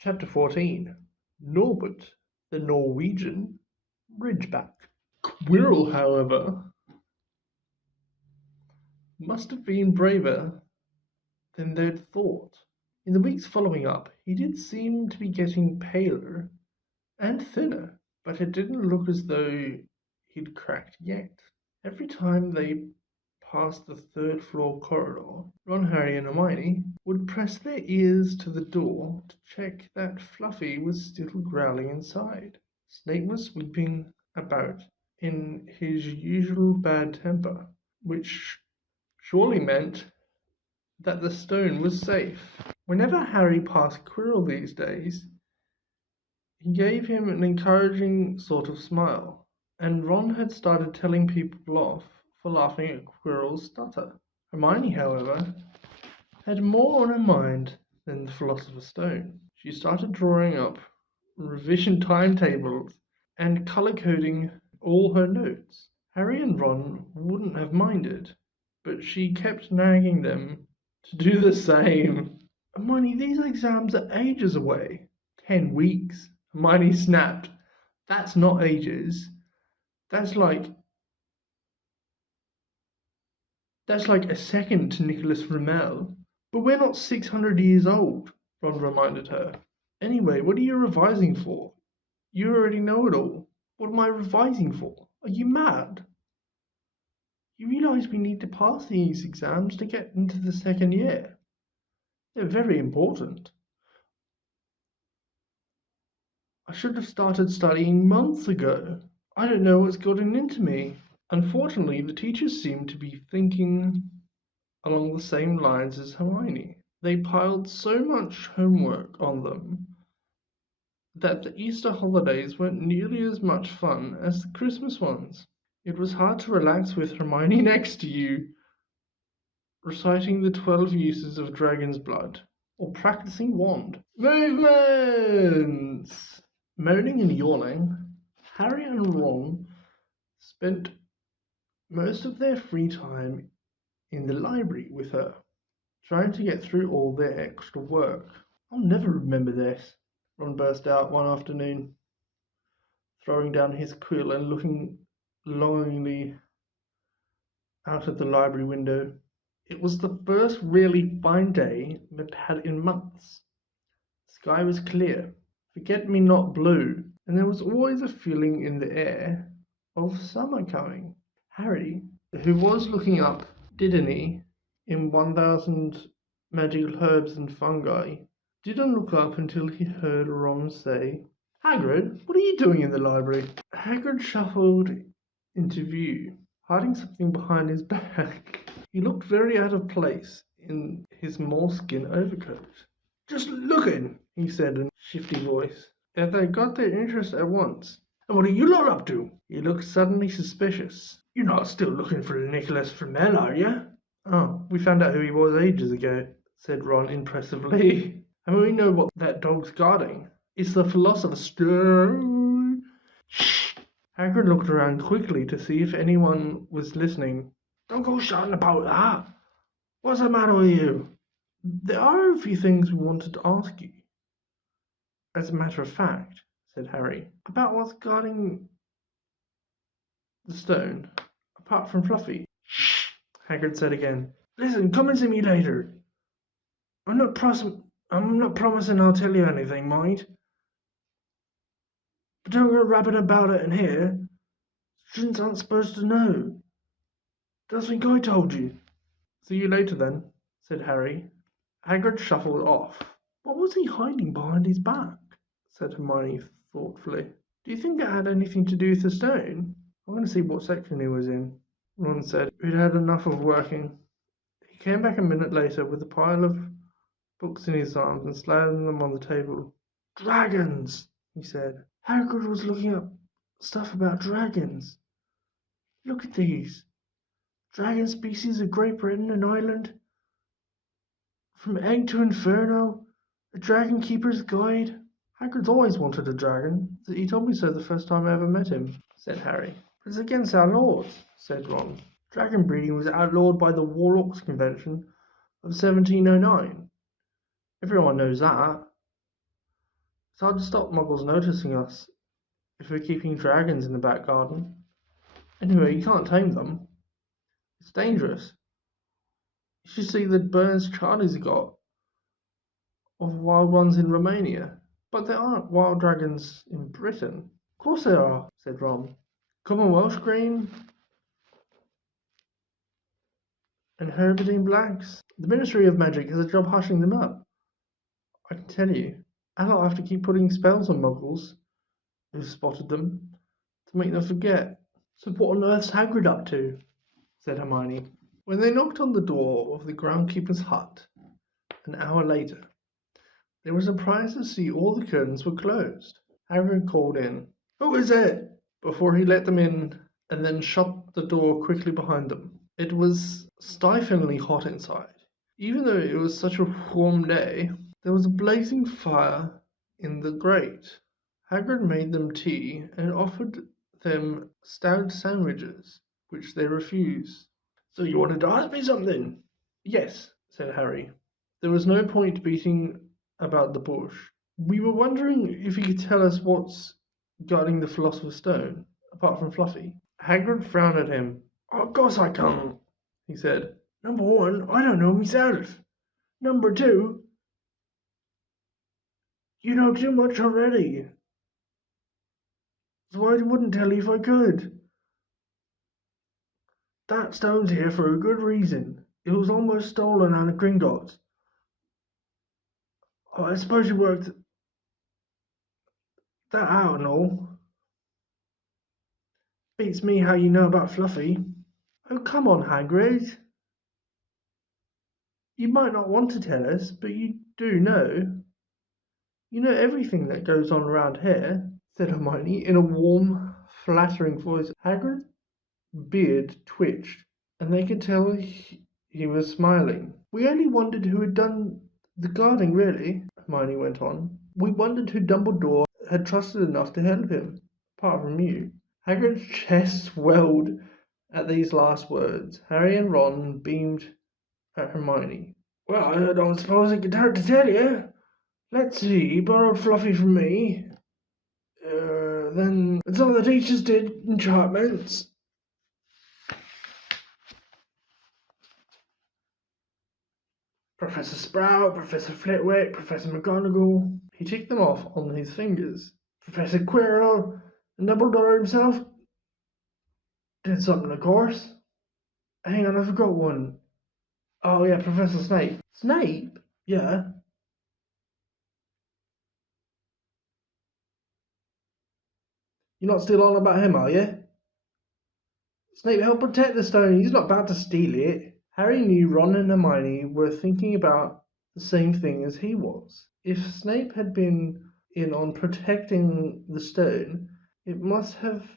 Chapter 14. Norbert, the Norwegian, Ridgeback. Quirrell, however, must have been braver than they'd thought. In the weeks following up, he did seem to be getting paler and thinner, but it didn't look as though he'd cracked yet. Every time they passed the third floor corridor, Ron, Harry, and Hermione would press their ears to the door to check that Fluffy was still growling inside. Snape was sweeping about in his usual bad temper, which surely meant that the stone was safe. Whenever Harry passed Quirrell these days, he gave him an encouraging sort of smile, and Ron had started telling people off for laughing at Quirrell's stutter. Hermione, however, had more on her mind than the Philosopher's Stone. She started drawing up revision timetables and color-coding all her notes. Harry and Ron wouldn't have minded, but she kept nagging them to do the same. Hermione, these exams are ages away. 10 weeks. Hermione snapped. That's not ages. That's like a second to Nicholas Flamel. But we're not 600 years old, Ron reminded her. Anyway, what are you revising for? You already know it all. What am I revising for? Are you mad? You realize we need to pass these exams to get into the second year. They're very important. I should have started studying months ago. I don't know what's gotten into me. Unfortunately, the teachers seemed to be thinking along the same lines as Hermione. They piled so much homework on them that the Easter holidays weren't nearly as much fun as the Christmas ones. It was hard to relax with Hermione next to you, reciting the 12 uses of dragon's blood, or practicing wand. Movements! Moaning and yawning, Harry and Ron spent most of their free time in the library with her, trying to get through all their extra work. I'll never remember this, Ron burst out one afternoon, throwing down his quill and looking longingly out of the library window. It was the first really fine day they'd had in months. The sky was clear, forget-me-not blue, and there was always a feeling in the air of summer coming. Harry, who was looking up Diddony in 1000 Magical Herbs and Fungi, didn't look up until he heard Ron say, Hagrid, what are you doing in the library? Hagrid shuffled into view, hiding something behind his back. He looked very out of place in his moleskin overcoat. Just looking, he said in a shifty voice. And they got their interest at once. And what are you lot up to? He looked suddenly suspicious. You're not still looking for Nicholas Flamel, are you? Oh, we found out who he was ages ago, said Ron impressively. And we know what that dog's guarding. It's the Philosopher's Stone. Shh! Hagrid looked around quickly to see if anyone was listening. Don't go shouting about that. What's the matter with you? There are a few things we wanted to ask you. As a matter of fact, said Harry, about what's guarding the stone, apart from Fluffy. Shh! Hagrid said again. Listen, come and see me later. I'm not promising I'll tell you anything, mind. But don't go rapping about it in here. Students aren't supposed to know. Don't think I told you. See you later then, said Harry. Hagrid shuffled off. What was he hiding behind his back? Said Hermione thoughtfully. Do you think it had anything to do with the stone? I'm going to see what section he was in, Ron said. He'd had enough of working. He came back a minute later with a pile of books in his arms and slammed them on the table. Dragons, he said. Hagrid was looking up stuff about dragons. Look at these. Dragon species of Great Britain and Ireland. From Egg to Inferno. A Dragon Keeper's Guide. Hagrid's always wanted a dragon. He told me so the first time I ever met him, said Harry. But it's against our laws, said Ron. Dragon breeding was outlawed by the Warlocks Convention of 1709. Everyone knows that. It's hard to stop muggles noticing us if we're keeping dragons in the back garden. Anyway, you can't tame them. It's dangerous. You should see the burns Charlie's got of wild ones in Romania. But there aren't wild dragons in Britain. Of course there are, said Ron. Common Welsh Green and Herbadine Blacks. The Ministry of Magic has a job hushing them up. I can tell you. And I'll have to keep putting spells on muggles who've spotted them to make them forget. So what on earth's Hagrid up to? Said Hermione. When they knocked on the door of the groundkeeper's hut an hour later, they were surprised to see all the curtains were closed. Hagrid called in, "Who is it?" before he let them in and then shut the door quickly behind them. It was stiflingly hot inside. Even though it was such a warm day, there was a blazing fire in the grate. Hagrid made them tea and offered them stout sandwiches, which they refused. "So you wanted to ask me something?" "Yes," said Harry. There was no point beating about the bush. "We were wondering if you could tell us what's guarding the Philosopher's Stone, apart from Fluffy." Hagrid frowned at him. "Of course I can't," he said. "Number one, I don't know myself. Number two, you know too much already. So I wouldn't tell you if I could. That stone's here for a good reason. It was almost stolen out of Gringotts. Oh, I suppose you worked that out and all. Beats me how you know about Fluffy." "Oh, come on, Hagrid. You might not want to tell us, but you do know. You know everything that goes on around here," said Hermione in a warm, flattering voice. Hagrid's beard twitched, and they could tell he was smiling. "We only wondered who had done the guarding, really," Hermione went on. "We wondered who Dumbledore had trusted enough to help him, apart from you." Hagrid's chest swelled at these last words. Harry and Ron beamed at Hermione. "Well, I don't suppose it could hurt to tell you. Let's see, he borrowed Fluffy from me. Then some of the teachers did enchantments. Professor Sprout, Professor Flitwick, Professor McGonagall." He ticked them off on his fingers. "Professor Quirrell and Dumbledore himself did something, of course. Hang on, I forgot one. Oh yeah, Professor Snape." "Snape?" "Yeah." "You're not still on about him, are you?" "Snape helped protect the stone. He's not about to steal it." Harry knew Ron and Hermione were thinking about the same thing as he was. If Snape had been in on protecting the stone, it must have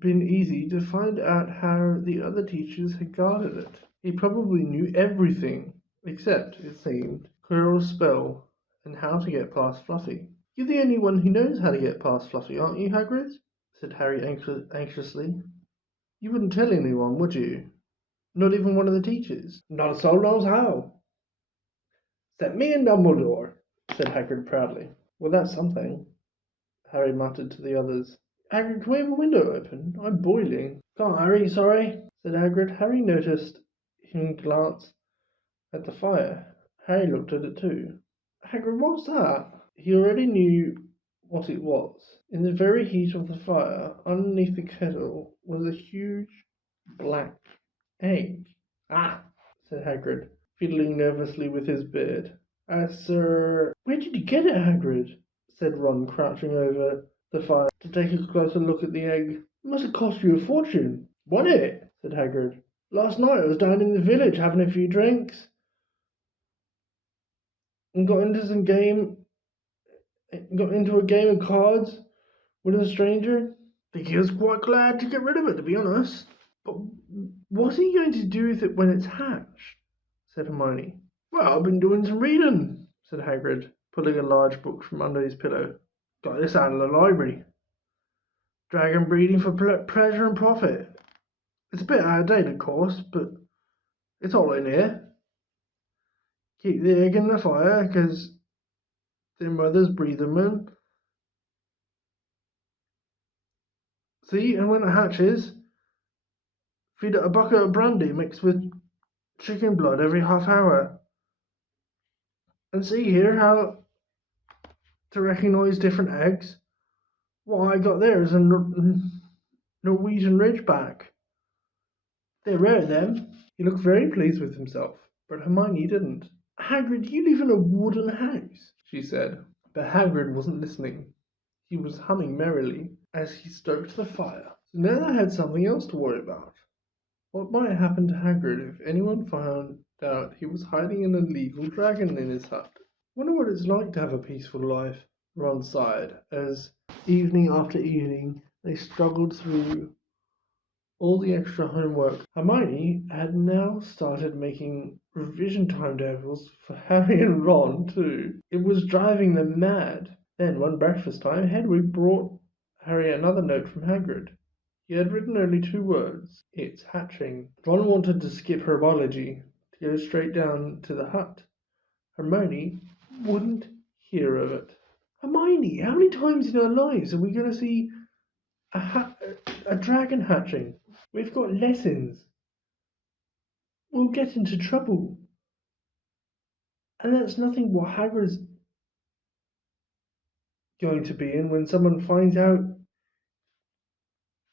been easy to find out how the other teachers had guarded it. He probably knew everything, except, it seemed, Quirrell's spell and how to get past Fluffy. "You're the only one who knows how to get past Fluffy, aren't you, Hagrid?" said Harry anxiously. "You wouldn't tell anyone, would you? Not even one of the teachers?" "Not a soul knows how. Except me and Dumbledore," said Hagrid proudly. "Well, that's something," Harry muttered to the others. "Hagrid, can we have a window open? I'm boiling." "Can't, Harry, sorry," said Hagrid. Harry noticed him glance at the fire. Harry looked at it too. "Hagrid, what's that?" He already knew what it was. In the very heat of the fire, underneath the kettle, was a huge black egg. "Ah," said Hagrid, fiddling nervously with his beard. Sir, where did you get it, Hagrid?" said Ron, crouching over the fire to take a closer look at the egg. "It must have cost you a fortune." "Won it?" said Hagrid. "Last night I was down in the village having a few drinks and got into a game of cards with a stranger. I think he was quite glad to get rid of it, to be honest." "But what are you going to do with it when it's hatched?" said Hermione. "Well, I've been doing some reading," said Hagrid, pulling a large book from under his pillow. "Got this out of the library. Dragon breeding for pleasure and profit. It's a bit out of date, of course, but it's all in here. Keep the egg in the fire, 'cause their mothers breed them in, See, and when it hatches, feed it a bucket of brandy mixed with chicken blood every half hour. And see here how to recognise different eggs. What I got there is a Norwegian Ridgeback. They're rare, them. He looked very pleased with himself, but Hermione didn't. Hagrid, you live in a wooden house, she said. But Hagrid wasn't listening. He was humming merrily as he stoked the fire. So now they had something else to worry about. What might happen to Hagrid if anyone found out he was hiding an illegal dragon in his hut? Wonder what it's like to have a peaceful life, Ron sighed, as evening after evening they struggled through all the extra homework. Hermione had now started making revision timetables for Harry and Ron too. It was driving them mad. Then one breakfast time, Hedwig brought Harry another note from Hagrid. He had written only 2 words. It's hatching. Ron wanted to skip herbology to go straight down to the hut. Hermione wouldn't hear of it. Hermione, how many times in our lives are we going to see a dragon hatching? We've got lessons. We'll get into trouble. And that's nothing what Hagrid's going to be in when someone finds out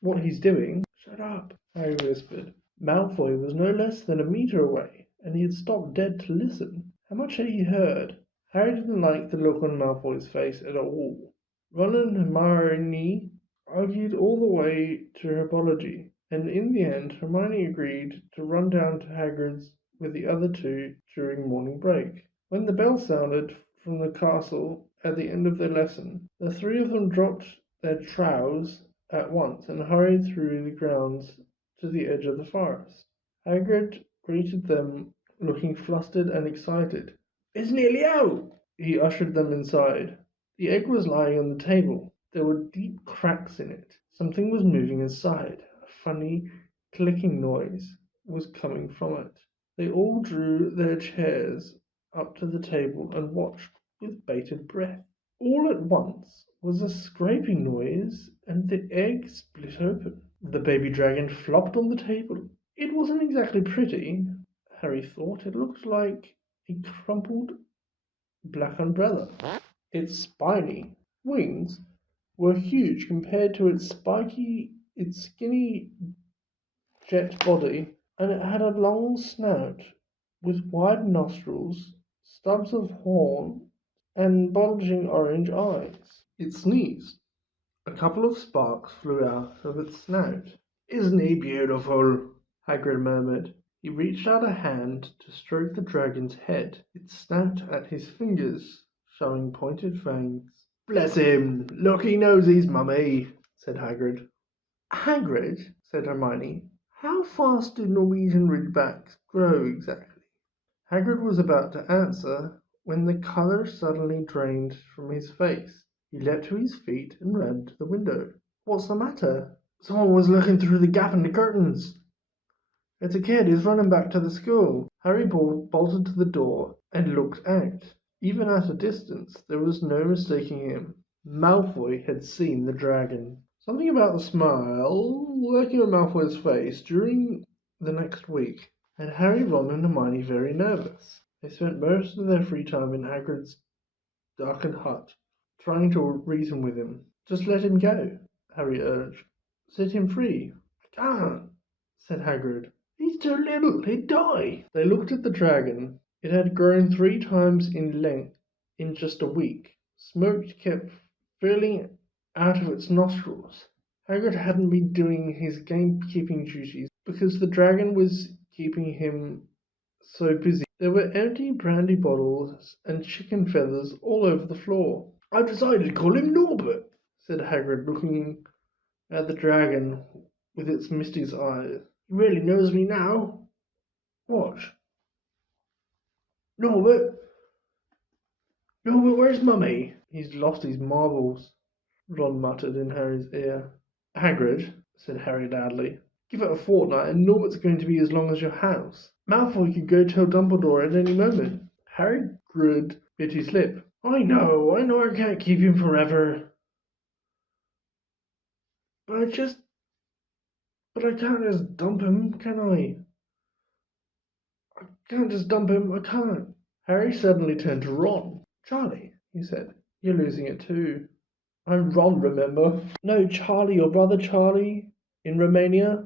what he's doing. Shut up, Harry whispered. Malfoy was no less than a metre away, and he had stopped dead to listen. How much had he heard? Harry didn't like the look on Malfoy's face at all. Ron and Hermione argued all the way to herbology, and in the end Hermione agreed to run down to Hagrid's with the other 2 during morning break. When the bell sounded from the castle at the end of their lesson, the 3 of them dropped their trowels at once and hurried through the grounds to the edge of the forest. Hagrid greeted them looking flustered and excited. It's nearly out! He ushered them inside. The egg was lying on the table. There were deep cracks in it. Something was moving inside. A funny clicking noise was coming from it. They all drew their chairs up to the table and watched with bated breath. All at once was a scraping noise, and the egg split open. The baby dragon flopped on the table. It wasn't exactly pretty, Harry thought. It looked like a crumpled black umbrella. Its spiny wings were huge compared to its skinny jet body, and it had a long snout with wide nostrils, stubs of horn, and bulging orange eyes. It sneezed. A couple of sparks flew out of its snout. Isn't he beautiful? Hagrid murmured. He reached out a hand to stroke the dragon's head. It snapped at his fingers, showing pointed fangs. Bless him! Look, he knows his mummy, said Hagrid. Hagrid, said Hermione, how fast do Norwegian Ridgebacks grow exactly? Hagrid was about to answer when the colour suddenly drained from his face. He leapt to his feet and ran to the window. What's the matter? Someone was looking through the gap in the curtains. It's a kid who's running back to the school. Harry bolted to the door and looked out. Even at a distance, there was no mistaking him. Malfoy had seen the dragon. Something about the smile lurking on Malfoy's face during the next week had Harry, Ron and Hermione very nervous. They spent most of their free time in Hagrid's darkened hut, trying to reason with him. Just let him go, Harry urged. Set him free. I can't, said Hagrid. He's too little. He'd die. They looked at the dragon. It had grown 3 times in length in just a week. Smoke kept filling out of its nostrils. Hagrid hadn't been doing his gamekeeping duties because the dragon was keeping him so busy. There were empty brandy bottles and chicken feathers all over the floor. I've decided to call him Norbert, said Hagrid, looking at the dragon with its misty eyes. He really knows me now. Watch. Norbert, where's Mummy? He's lost his marbles, Ron muttered in Harry's ear. Hagrid, said Harry loudly, give it a fortnight and Norbert's going to be as long as your house. Malfoy could go tell Dumbledore at any moment. Harry bit his lip. I know I can't keep him forever. But I just But I can't just dump him, can I? I can't just dump him, I can't. Harry suddenly turned to Ron. Charlie, he said, you're losing it too. I'm Ron, remember? No, Charlie, your brother Charlie, in Romania,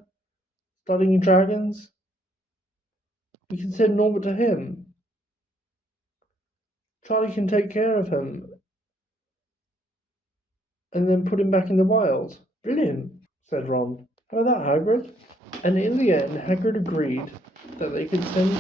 studying dragons. We can send Norbert to him. Charlie can take care of him and then put him back in the wild. Brilliant, said Ron. How about that, Hagrid? And in the end, Hagrid agreed that they could send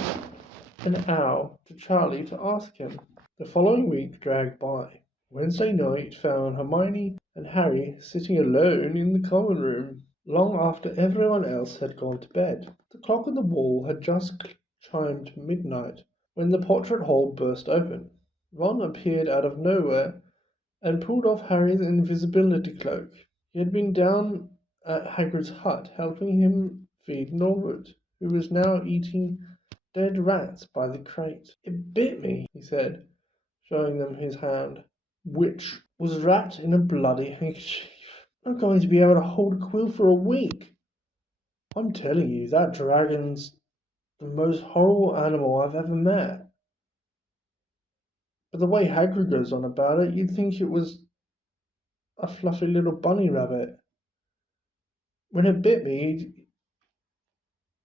an owl to Charlie to ask him. The following week dragged by. Wednesday night found Hermione and Harry sitting alone in the common room, long after everyone else had gone to bed. The clock on the wall had just chimed midnight when the portrait hole burst open. Ron appeared out of nowhere and pulled off Harry's invisibility cloak. He had been down at Hagrid's hut helping him feed Norbert, who was now eating dead rats by the crate. It bit me, he said, showing them his hand, which was wrapped in a bloody handkerchief. I'm not going to be able to hold a quill for a week. I'm telling you, that dragon's the most horrible animal I've ever met. But the way Hagrid goes on about it, you'd think it was a fluffy little bunny rabbit. When it bit me,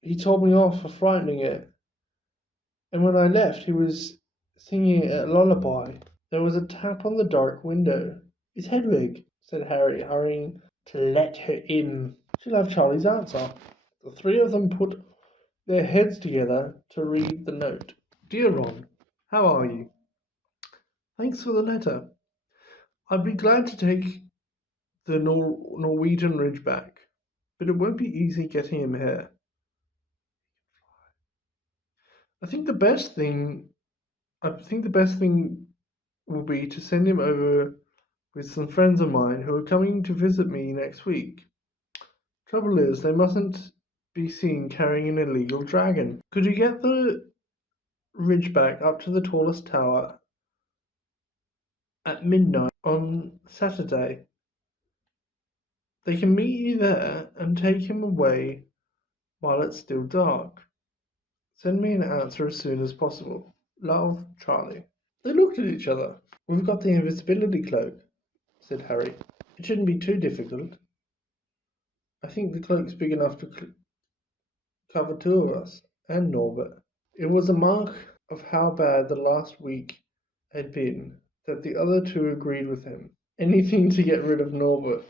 he told me off for frightening it. And when I left, he was singing it a lullaby. There was a tap on the dark window. It's Hedwig, said Harry, hurrying to let her in. She'll have Charlie's answer. The three of them put their heads together to read the note. Dear Ron, how are you? Thanks for the letter. I'd be glad to take the Norwegian Ridgeback, but it won't be easy getting him here. I think the best thing will be to send him over with some friends of mine who are coming to visit me next week. Trouble is, they mustn't be seen carrying an illegal dragon. Could you get the Ridgeback up to the tallest tower at midnight on Saturday? They can meet you there and take him away while it's still dark. Send me an answer as soon as possible. Love, Charlie. They looked at each other. We've got the invisibility cloak, said Harry. It shouldn't be too difficult. I think the cloak's big enough to cover two of us, and Norbert. It was a mark of how bad the last week had been that the other two agreed with him. Anything to get rid of Norbert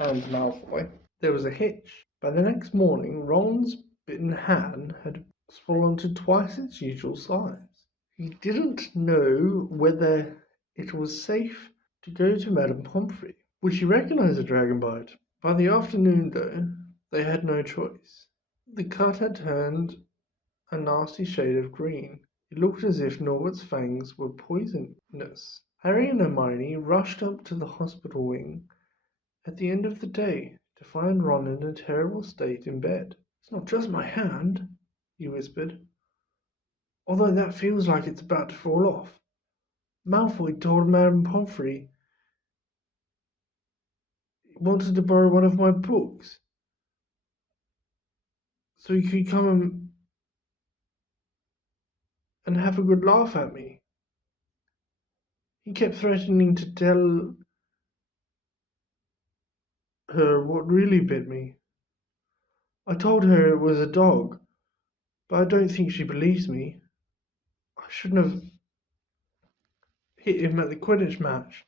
and Malfoy. There was a hitch. By the next morning, Ron's bitten hand had swollen to twice its usual size. He didn't know whether it was safe to go to Madame Pomfrey. Would she recognize a dragon bite? By the afternoon, though, they had no choice. The cut had turned a nasty shade of green. It looked as if Norbert's fangs were poisonous. Harry and Hermione rushed up to the hospital wing at the end of the day to find Ron in a terrible state in bed. It's not just my hand, he whispered, although that feels like it's about to fall off. Malfoy told Madame Pomfrey he wanted to borrow one of my books so he could come and have a good laugh at me. He kept threatening to tell her what really bit me. I told her it was a dog, but I don't think she believes me. I shouldn't have hit him at the Quidditch match.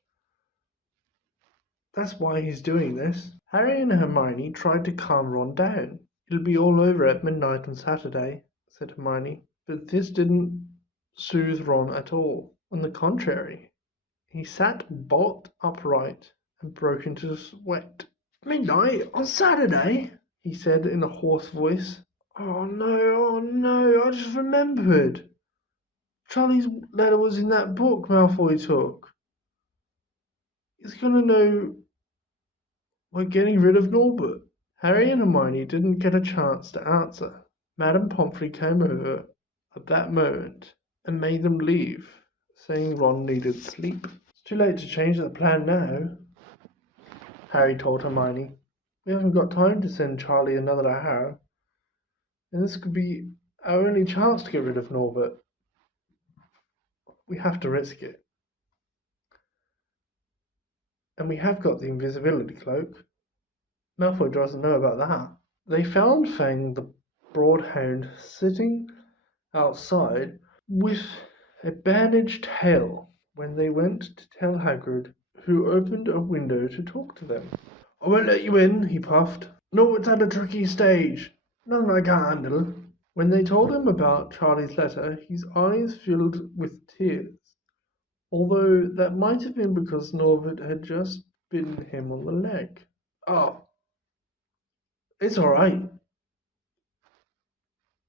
That's why he's doing this. Harry and Hermione tried to calm Ron down. It'll be all over at midnight on Saturday, said Hermione. But this didn't soothe Ron at all. On the contrary, he sat bolt upright and broke into sweat. Midnight on Saturday, he said in a hoarse voice. Oh no, I just remembered. Charlie's letter was in that book Malfoy took. He's gonna know we're getting rid of Norbert. Harry and Hermione didn't get a chance to answer. Madame Pomfrey came over at that moment and made them leave, saying Ron needed sleep. It's too late to change the plan now, Harry told Hermione. We haven't got time to send Charlie another hour, and this could be our only chance to get rid of Norbert. We have to risk it. And we have got the invisibility cloak. Malfoy doesn't know about that. They found Fang the Broadhound sitting outside with a bandaged tail when they went to tell Hagrid, who opened a window to talk to them. I won't let you in, he puffed. No, it's at a tricky stage. Nothing I can't handle. When they told him about Charlie's letter, his eyes filled with tears, although that might have been because Norbert had just bitten him on the leg. Oh, it's all right.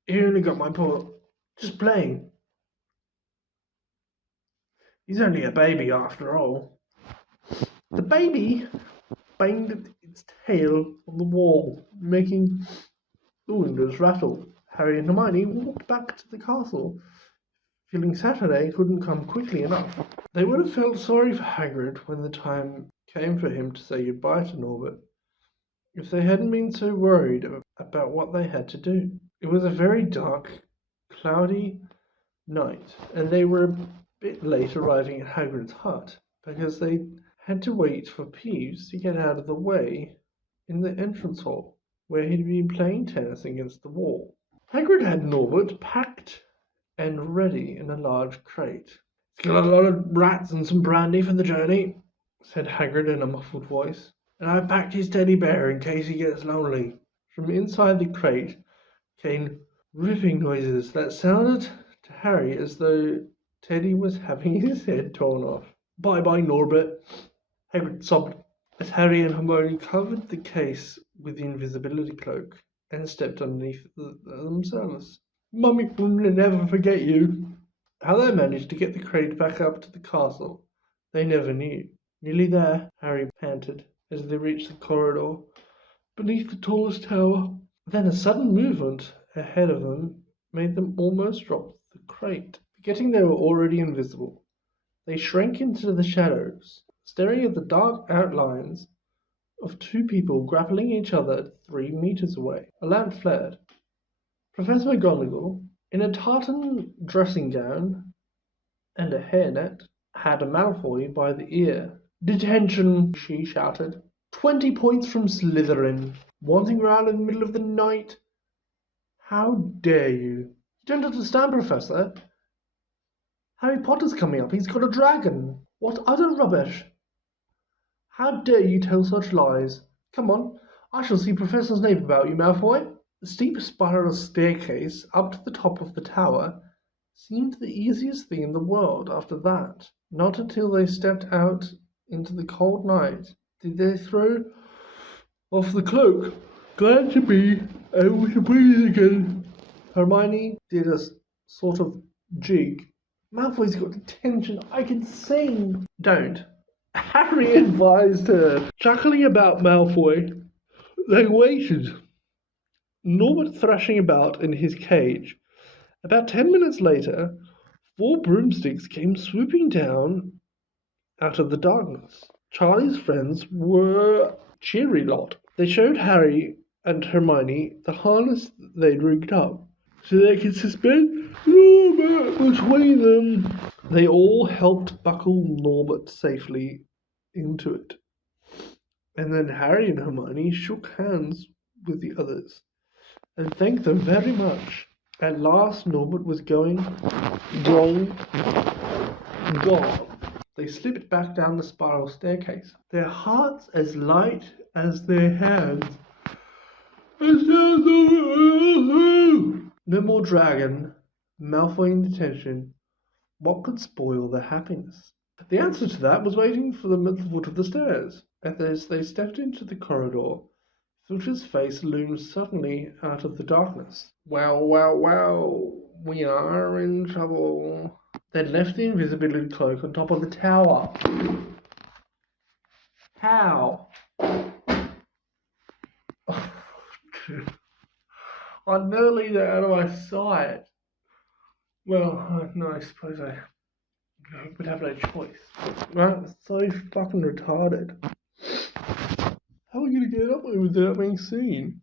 He only got my paw. Just playing. He's only a baby after all. The baby banged its tail on the wall, making the windows rattle. Harry and Hermione walked back to the castle, feeling Saturday couldn't come quickly enough. They would have felt sorry for Hagrid when the time came for him to say goodbye to Norbert, if they hadn't been so worried about what they had to do. It was a very dark, cloudy night, and they were a bit late arriving at Hagrid's hut, because they had to wait for Peeves to get out of the way in the entrance hall, where he'd been playing tennis against the wall. Hagrid had Norbert packed and ready in a large crate. "It's got a lot of rats and some brandy for the journey," said Hagrid in a muffled voice. "And I've packed his teddy bear in case he gets lonely." From inside the crate came ripping noises that sounded to Harry as though Teddy was having his head torn off. "Bye-bye, Norbert," Hagrid sobbed as Harry and Hermione covered the case with the invisibility cloak and stepped underneath themselves. "Mummy will never forget you." How they managed to get the crate back up to the castle, they never knew. Nearly there, Harry panted, as they reached the corridor beneath the tallest tower. Then a sudden movement ahead of them made them almost drop the crate. Forgetting they were already invisible, they shrank into the shadows, staring at the dark outlines of two people grappling each other 3 meters away. A lamp flared. Professor McGonagall, in a tartan dressing gown and a hairnet, had Malfoy by the ear. "Detention," she shouted. 20 points from Slytherin. Wandering around in the middle of the night. How dare you? You don't understand, Professor. Harry Potter's coming up. He's got a dragon. What utter rubbish. How dare you tell such lies? Come on, I shall see Professor Snape about you, Malfoy. The steep spiral staircase up to the top of the tower seemed the easiest thing in the world after that. Not until they stepped out into the cold night did they throw off the cloak. Glad to be able to breathe again. Hermione did a sort of jig. "Malfoy's got detention. I can sing." "Don't," Harry advised her. Chuckling about Malfoy, they waited. Norbert thrashing about in his cage. About 10 minutes later, 4 broomsticks came swooping down out of the darkness. Charlie's friends were a cheery lot. They showed Harry and Hermione the harness they'd rigged up, so they could suspend Norbert between them. They all helped buckle Norbert safely into it. And then Harry and Hermione shook hands with the others and thanked them very much. At last Norbert was gone. They slipped back down the spiral staircase, their hearts as light as their hands. No more dragon, Malfoy in detention. What could spoil their happiness? The answer to that was waiting for them at the foot of the stairs. As they stepped into the corridor, Filch's face loomed suddenly out of the darkness. "Well, well, well, we are in trouble." They'd left the invisibility cloak on top of the tower. How? I'm nearly out of my sight. Well, no, I suppose I would have no choice. Right, it's so fucking retarded. How are we gonna get up there without being seen.